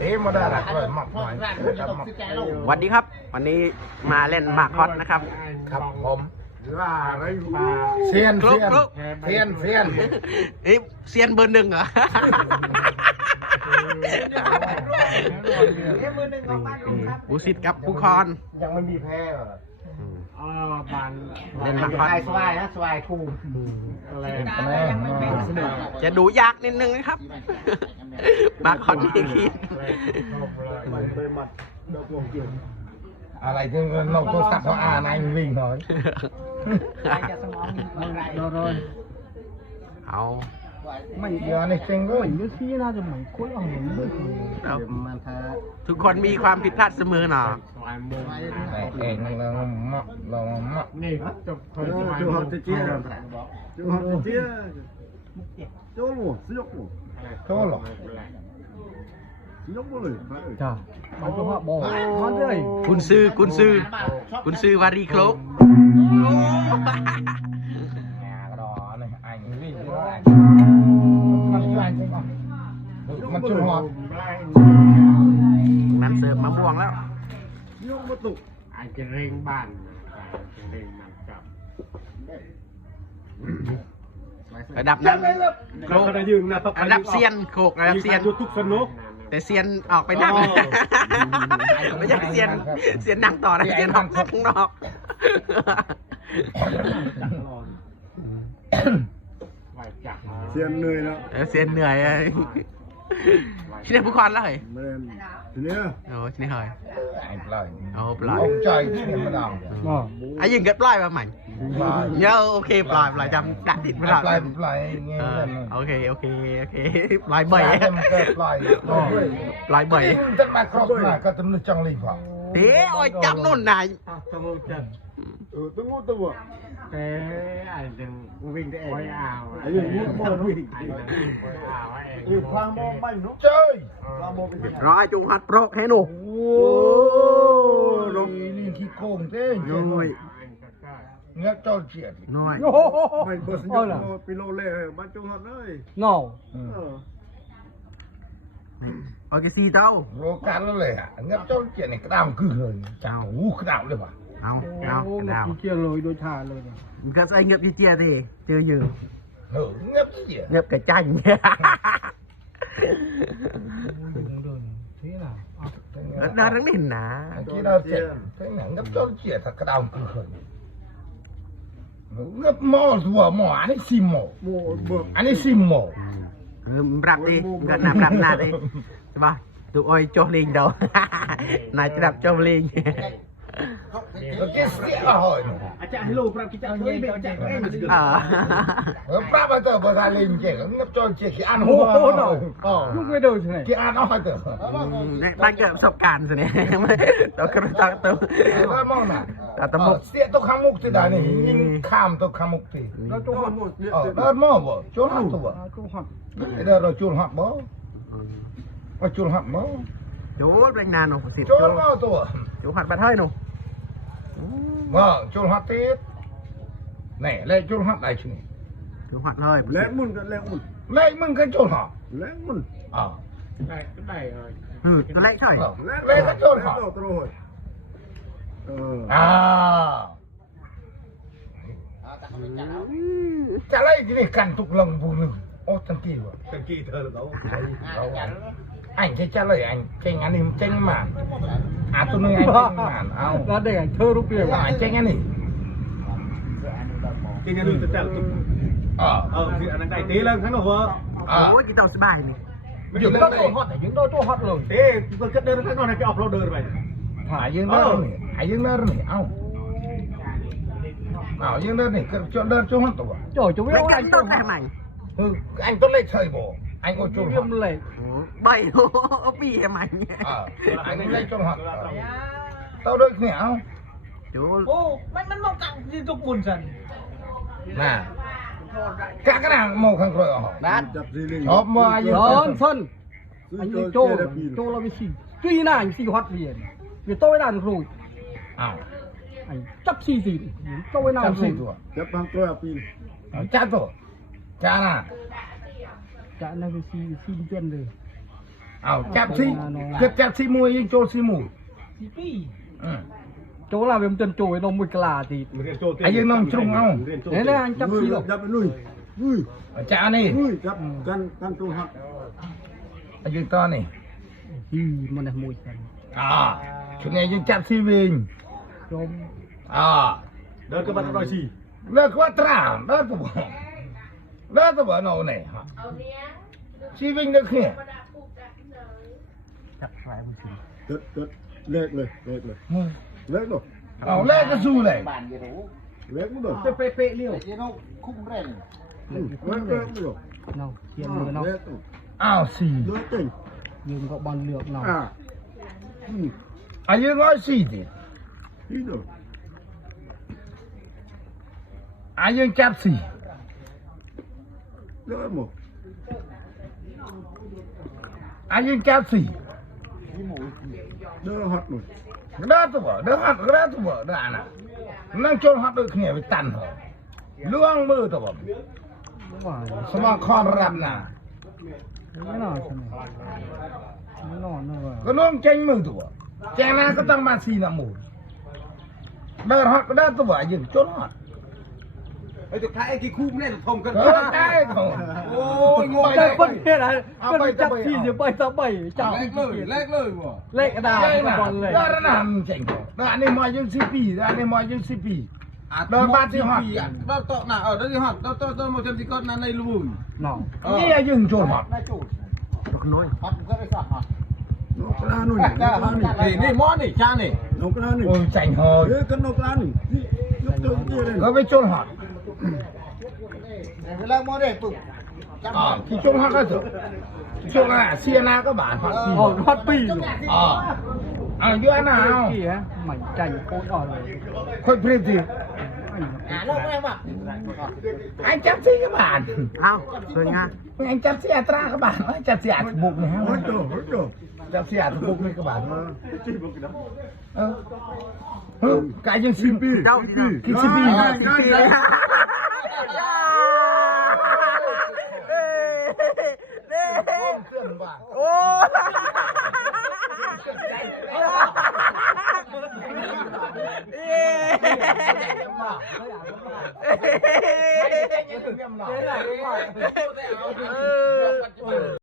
เอ๊ะมาได้ละหมักหน่อย สวัสดีครับ วันนี้มาเล่นหมากฮอตนะครับ ครับผมเซียนเซียนเซียนเซียน เอ้ยเซียนเบอร์หนึ่งเหรอบูซิดกับผู้คอน ยังไม่มีแพ้เล่นหมากฮอต สบายนะสบายคู่อะไร จะดูยากนิดนึงนะครับหมากฮอตที่คิด อะไรที่เราตัวสับเขานายวิ่งหน่อย เอา ไม่เดี๋ยวนี่เซ็งเลย ทุกคนมีความผิดพลาดเสมอหน่อ เองเราหมักเราหมักนี่จบจูฮอตเจี๊ยจูฮอตเจี๊ยจูหมูซื้อยกหมูโตหรอยกหมูเลยจ้ามันก็ว่าบอกมันเลย คุณซื้อวารีโคลก มันจุดหอบ นั้นเสิร์ฟมะม่วงแล้ว ยกมาตุกอาจจะเร่งบ้านเร่งมันจับ ระดับนั้นโคลกระดับเซียนโคลกระดับเซียนทุกสนุก แต่เซียนออกไปนั่งไม่ใช่เซียนนั่งต่อนะเซียนออกข้างนอกเสียนเหนื่อยแล้ว เซียนเหนื่อยที่นี่ผู้คอนแล้วเหรอ ทีนี้ โอ้ที่นี่เหรอ ปล่อย โอ้ปล่อย ใจที่เนี่ยมาดัง ไอ้ยิงก็ปล่อยมาใหม่เยอะโอเคปล่อยจำดัดดิดไม่ได้ ปล่อยเงี้ย โอเคปล่อยเบย์ ปล่อย เบย์ จะมาครบมาก็ต้องนึกจังเลยพ่อ เดี๋ยวไอ้จับนู่นนาย ต้องงูตัวแต่ไอ้ยังวิ่งได้เองไอ้ยังงูมันวิ่งอยู่ความมองไม่เนาะเจ้ยความมองเป็น ร้อยจุงหัดโปรกให้หนู โอ้ลงนี่ขี้โกงเต้ย น้อย เงี้ยเจ้าเจียด น้อย ไม่เบอร์สิงโตปิโลเล่บ้านจุงหัดเลย no โอเคซีเต้า โลกันเลยอ่ะเงี้ยเจ้าเจียดนี่กระดามคือเลยเจ้าหูกระดามเลยว่ะ เอา โอ้มันเกี่ยวเลยโดยชาเลย มันก็ใส่เงียบเจี๊ยดิเจออยู่ เงี้ยเจียด เงียบกระจัง น่ารักนี่นะ ที่เราเจ็บที่ไหนเงี้ยเจ้าเจียดถ้ากระดามคือเลยเงี้ยหม้อสัวหม้ออันนี้ซิมหม้ออันนี้ซิมหม้อ ปรับดิกันนะปรับหน้าดิใช่ป่ะตัวอ้อยโจลิงเดานายจะดับโจลิง Oke, siap lah. Acak hello prak kita ni be acak. Berapa tu pasal limcek? Ngep col cek ki an. Oh no. Lu ke do sini. Ki an apa tu? ตั้งเกิดประสบการณ์สิเนี่ยตัวกระตักตัว Mau nak? ตะมุก Siap tu kamuk tu dah ni. Ning kam tu kamuk tu. Lo tu hot. Oh, dah mau bo. Col hat tu bo. Tu hot. Dah ro col hat bo. Apa col hat bo? โจ้เป็นนานหนูสิ Col mau tu. โจ้หัดบัดเฮ้ยหนู Wah, col hat tit. Nè, lấy col hat lại sini. โจ้หัดเลย Lấy mun ke lấy mun. Lấy mun ke col hat. Lấy mun. Ah. ตัวเล็กใช่ Lấy ke col hat. Terus. Chả lấy cái này cắn tục lòng phụ nữ. Ô, thằng kỳ quá. Thằng kỳ thơ là đâu. Anh sẽ trả lời anh. Chênh anh em chênh màn. À, tôi nói anh chênh màn. Ra đây anh thơ rút tiền. Anh chênh anh đi. Chênh anh đi tự trạng tục. Thì anh đang cải tế lên khá nổ vợ. โอ้ยกี่ตัวสบายนี่ Dừng Đó đây. tu hot, những đó tu hot rồi. Thế, tôi cất đơn cái này cái uploader vậy. Hãy dừng đó này. Hãy dừng đó này. Dừng đó này. Cho đơn cho hết tụi. Trời chú เล็ก biết กัน anh ต้น tu ได้ไหม Anh tốt lấy chơi bộ. Anh có chôn Viêm lệ. ใบโอ้ปีทำไม Anh lấy chôn hot. Tao được nè. โจ้ Ô,มันมองกันที่ทุกบุญสัน Nè. Các cái nào màu khăn rồi hả? บ้าน Chóp mà ai Đón phân. Anh đi trô là bị xì. Tuy là anh xì hot liền. Vì tôi đàn rồi. Anh chắc xì gì. Tôi nào xì. Chắp bằng tôi Chát rồi. Chát à? Chả là bị xì chân rồi. จับที่จับที่มวยยังโจที่มู chỗ là về chân chồi nó mùi cà thì anh nông trung không đấy là anh chấp xí rồiจับnuôi nuôi chả này nuôiจับกันตัวหักanhยังto này mà này mùi chân chuyện nàyยังจับที่วิ่ง chôm เดินกับมันหน่อยสิ เลิกว่าตราเลิกตัวโน่นเนี่ยที่วิ่งก็แค่ จับไว้บุญสิ เลิกเลยเลิกเลยเลิกก็สู้เลยเลิกไม่ได้จะเป๊ะเลี้ยวคุ้มแรงเลิกไม่ได้ nào chiêm người nào สี่ nhưng có bàn lược nào อายุน้อยสี่ดิอายุจับสี่อายุจับสี่เด้อหัดหน่อยเด้อตัวเด้อหัดเด้อตัวเด้อน่ะนั่งโจรหัดด้วยขี้ไปตันเหรอล่วงมือตัวสมองคอนรับน่ะ cái nào xem này cái nào nó vào ก็ล่วงเจงมือตัวเจงนั้นก็ต้องมาสี่น้ำมูเด้อหัดเด้อตัวอายุโจรหัด ไอ้ตัวท้ายไอ้กี่คู่เนี่ยทงกัน ได้ของ โอ้ยงง đây phân thế này phân chấp xí thì bay ra bay chả แรกเลยว่ะ lệ cái ได้ đà นะ còn lệ ได้นะเจงได้อันนี้มาอยู่สิบปีได้อันนี้มาอยู่10 ปีเดินบ้านที่หัด เราโตหน่ะđóที่หัดเราหมดจำที่ก้อนนั้นในลุง nào นี่อายุโจรหัด Rok nói นี่มอนี่ชานี่ โอ้ยใจหอยก็ไปโจรหัดที่โจรหัดก็เถอะโจรน่ะเสียนาก็บาทพักปี hót pi rồi เยอะนะเอา kia á mảnh chành cối ở rồi ค่อยพริบดิไอ้จับซี่ก็บาท Ao Rồi nha ไอ้จับซี่อัตราก็บาทไอ้จับซี่อัตบุกเนี่ยจับซี่อัตบุกนี่ก็บาทกายยังสิบปี Đâu thì nào กี่สิบปี Ô